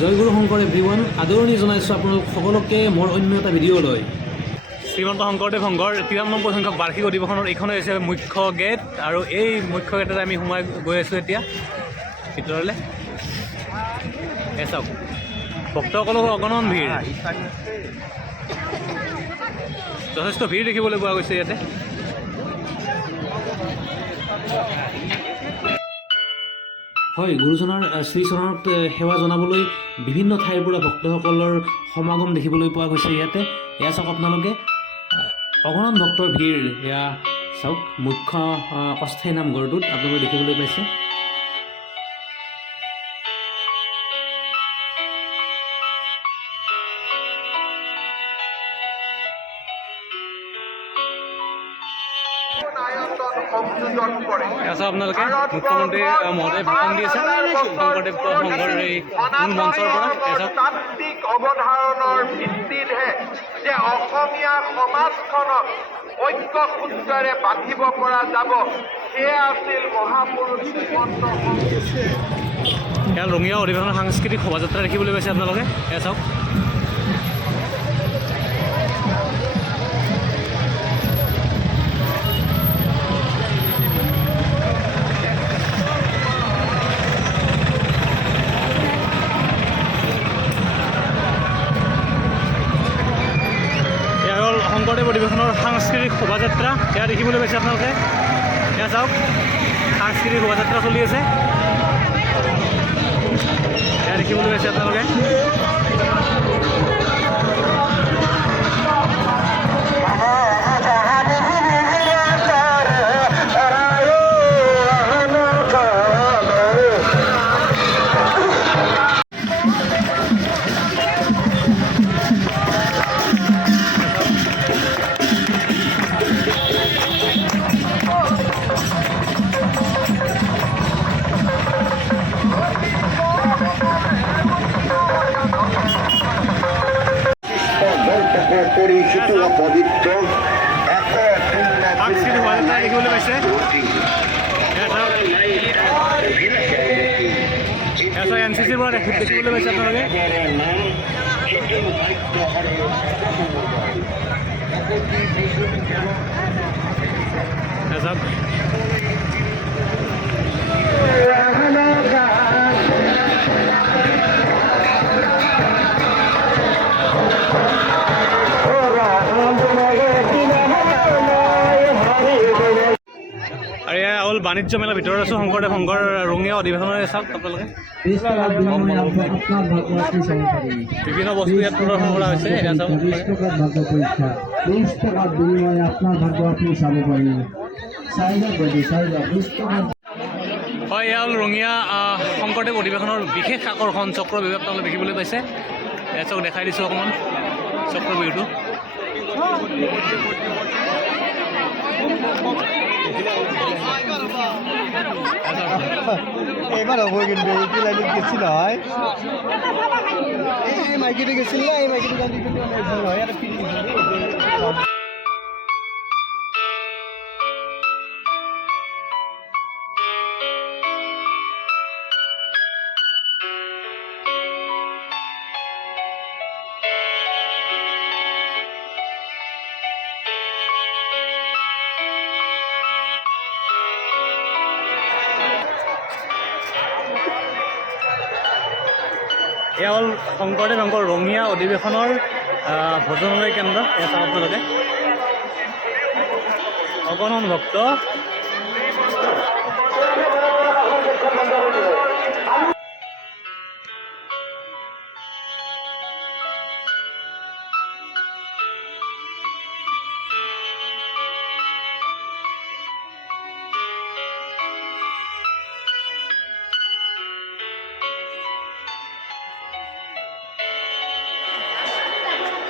জয় গুৰু Shankar everyone, আদৰণি জনাইছোঁ আপোনালোক সকলোকে মোৰ অন্য এটা ভিডিঅ'লৈ। শ্ৰীমন্ত শংকৰদেৱ সংঘৰ 93 সংখ্যক বাৰ্ষিক অধিৱেশনৰ এইখনে হৈছে মুখ্য গেট, আৰু এই মুখ্য গেটত আমি সোমাই গৈ আছোঁ এতিয়া ভিতৰলৈ। চাওক, ভক্তসকলৰ অগণন ভিৰ, যথেষ্ট ভিৰ দেখিবলৈ পোৱা গৈছে ইয়াতে। হয়, গুৰুজনাৰ শ্ৰীচৰণত সেৱা জনাবলৈ বিভিন্ন ঠাইৰ পৰা ভক্তসকলৰ সমাগম দেখিবলৈ পোৱা গৈছে ইয়াতে। এয়া চাওক আপোনালোকে, অগণন ভক্তৰ ভিৰ। এয়া চাওক, মুখ্য অস্থায়ী নামঘৰটোত আপোনালোকে দেখিবলৈ পাইছে। আপোনালোকে মুখ্যমন্ত্ৰী মহোদয় ভাষণ দি আছে শংকৰদেৱ সংঘৰ এই মূল মঞ্চৰ পৰা। তাত্বিক অৱধাৰণৰ ভিত্তিতহে যে অসমীয়া সমাজখনক ঐক্য সূত্ৰেৰে বান্ধিব পৰা যাব, সেয়া আছিল মহাপুৰুষ শ্ৰীমন্ত ইয়াৰ ৰঙিয়া অধিৱেশনৰ সাংস্কৃতিক শোভাযাত্ৰা দেখিবলৈ পাইছে আপোনালোকে। এয়া চাওক, শংকৰদেৱ অধিৱেশনৰ সাংস্কৃতিক শোভাযাত্ৰা এয়া দেখিবলৈ পাইছে আপোনালোকে। এয়া চাওক, সাংস্কৃতিক শোভাযাত্ৰা চলি আছে, এয়া দেখিবলৈ পাইছে আপোনালোকে। পবিত্ৰ সাংস্কৃতিক শোভাযাত্ৰা দেখিবলৈ পাইছে। NCCৰ পৰা দেখিবলৈ পাইছে আপোনালোকে। বাণিজ্য মেলা ভিতৰত আছোঁ শংকৰদেৱ সংঘৰ ৰঙিয়া অধিৱেশনৰ। চাওক আপোনালোকে, বিভিন্ন বস্তু ইয়াত প্ৰদৰ্শন কৰা হৈছে। এয়া চাওক, হয়, এয়া হ'ল ৰঙিয়া শংকৰদেৱ অধিৱেশনৰ বিশেষ আকৰ্ষণ চক্ৰ বিভাগ আপোনালোকে দেখিবলৈ পাইছে। এয়া চাওক, দেখাই দিছোঁ অকণমান চক্ৰ বিহুটো। এইবাৰ হ'ব কিন্তু এইটো লাইনত গেছিল নহয়, এই মাইকীটো গেছিল না, এই মাইকীটো গান হয়। এয়া হ'ল শংকৰদেৱ সংঘৰ ৰঙিয়া অধিৱেশনৰ ভোজনালয় কেন্দ্ৰ। এয়া চাওক আপোনালোকে, অগণন ভক্ত।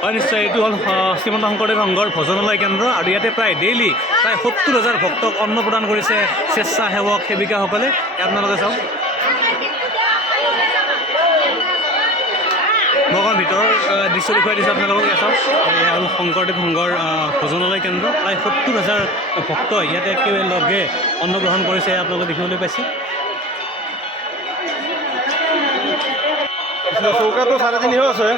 হয়, নিশ্চয় এইটো হ'ল শ্ৰীমন্ত শংকৰদেৱ সংঘৰ ভোজনালয় কেন্দ্ৰ, আৰু ইয়াতে প্ৰায় ডেইলি প্ৰায় 70,000 ভক্তক অন্ন প্ৰদান কৰিছে স্বেচ্ছাসেৱক সেৱিকাসকলে। আপোনালোকে চাওক, মই অকণ ভিতৰৰ দৃশ্য দেখুৱাই দিছোঁ আপোনালোকক। এয়া চাওক, এয়া হ'ল শংকৰদেৱ সংঘৰ ভোজনালয় কেন্দ্ৰ। প্ৰায় 70,000 ভক্ত ইয়াতে একেলগে অন্ন গ্ৰহণ কৰিছে, আপোনালোকে দেখিবলৈ পাইছে। চৌকাটো 350 আছে,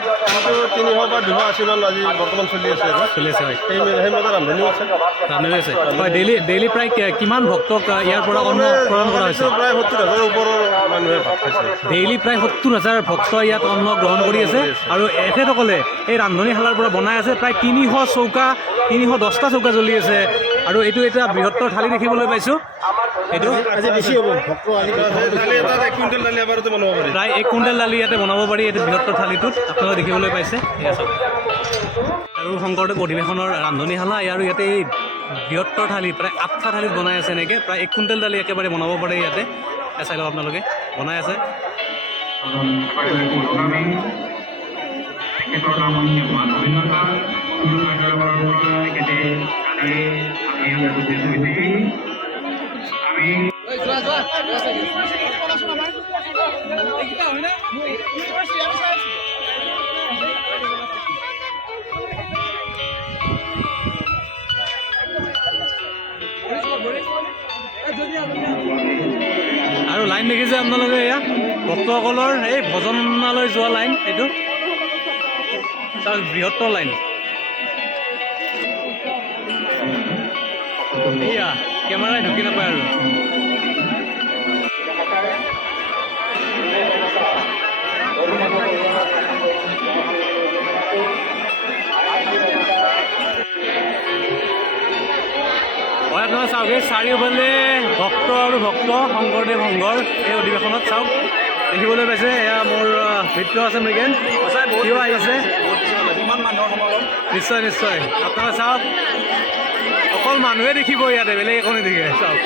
কিন্তু 300 বা 280 মান আজি বৰ্তমান চলি আছে আৰু চলি আছে হয় সেই মতে ৰান্ধনিও আছে। ৰান্ধনি আছে হয়। ডেইলি প্ৰায় কিমান ভক্তক ইয়াৰ পৰা অন্ন প্ৰদান কৰা হৈছে? প্ৰায় 70,000 ওপৰৰ মানুহে ভাত খাইছে। ডেইলি প্ৰায় 70,000 ভক্ত ইয়াত অন্ন গ্ৰহণ কৰি আছে আৰু এখেতসকলে এই ৰান্ধনীশালাৰ পৰা বনাই আছে। প্ৰায় 310টা চৌকা জ্বলি আছে আৰু এইটো এটা বৃহত্তৰ থালি দেখিবলৈ পাইছোঁ। এইটো আজি বেছি হ'ব ভক্ত আহি দালি এটা 1 কুইণ্টেল দালি এবাৰতে বনাব পাৰি। প্ৰায় 1 কুইণ্টেল দালি ইয়াতে বনাব পাৰি এইটো বৃহত্তৰ থালিটোত আপোনালোকে দেখিবলৈ পাইছে। এয়া চাওক আৰু শংকৰদেৱ অধিৱেশনৰ ৰান্ধনীশালা আৰু ইয়াতে এই বৃহত্তৰ থালি প্ৰায় 8টা থালিত বনাই আছে এনেকৈ প্ৰায় 1 কুইণ্টেল দালি একেবাৰে বনাব পাৰে ইয়াতে। চাই লওক আপোনালোকে বনাই আছে। আৰু লাইন দেখিছে আপোনালোকে এয়া ভক্তসকলৰ এই ভজনালৈ যোৱা লাইন। এইটো বৃহত্তৰ লাইন। এয়া কেমেৰাই ঢুকি নাপায় আৰু হয়। আপোনালোকে চাওক এই চাৰিওফালে ভক্ত আৰু ভক্ত শংকৰদেৱ সংঘৰ এই অধিৱেশনত চাওক দেখিবলৈ পাইছে। এয়া মোৰ মিত্ৰ আছে মৃগেন, কিয় আহিছে নিশ্চয়। আপোনালোকে চাওক অকল মানুহে দেখিব ইয়াতে, বেলেগ একো নেদেখে। চাওক